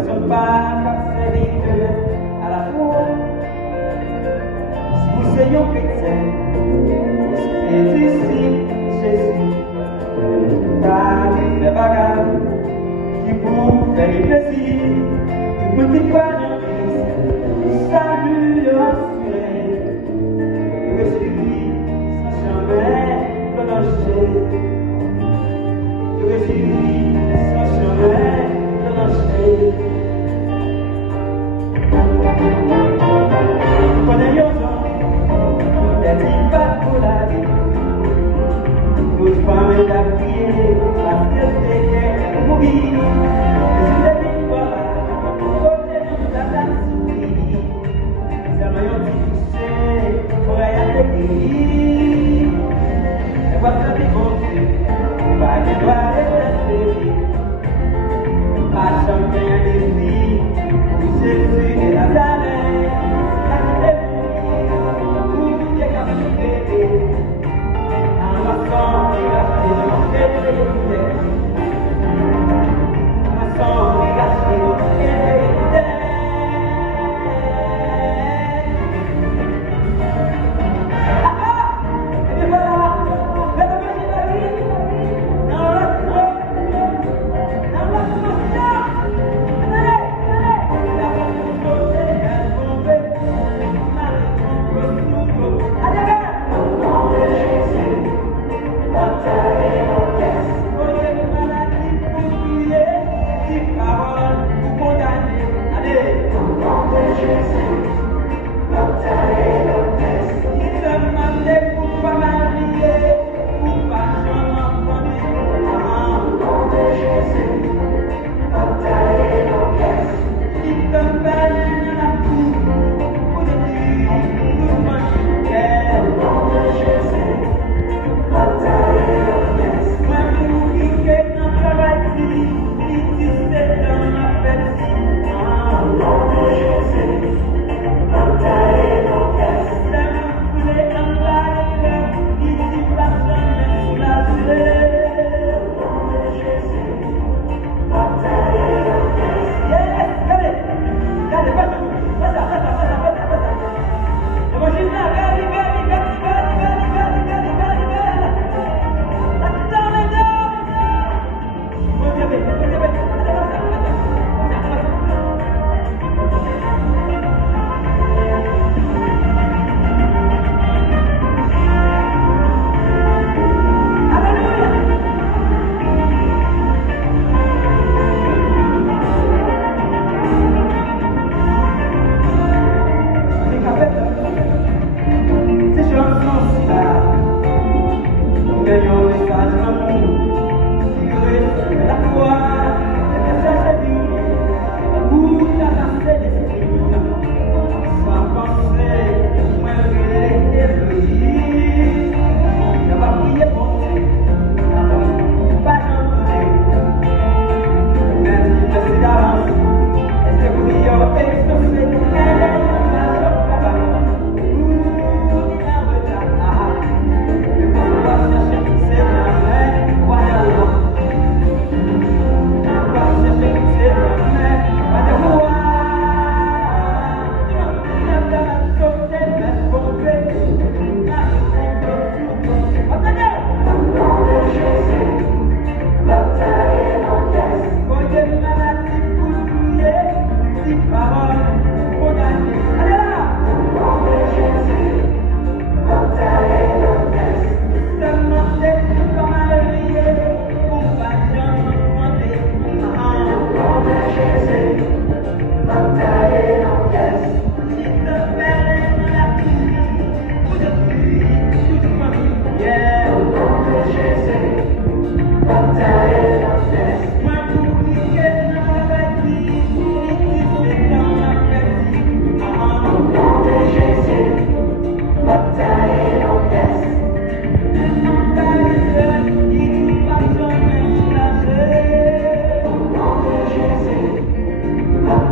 ne sont pas serviteurs à la foi. Si vous soyez chrétien, c'est disciple Jésus, car il fait bagarre qui vous fait plaisir, qui vous dit pas dans Christ, salut le assuré, que celui sans jamais prononcer, que celui sans jamais prononcer. Connaissons les dix pas pour la vie. Toute femme est à prier parce qu'elle sait qu'elle mourir. Mais si les vies soient là, côté de la souris, c'est un difficile pour y aller. Et voilà des bons Dieu, pas de droit de l'esprit. Pas chanter un défi pour Jésus et la Nazareth.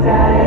Die.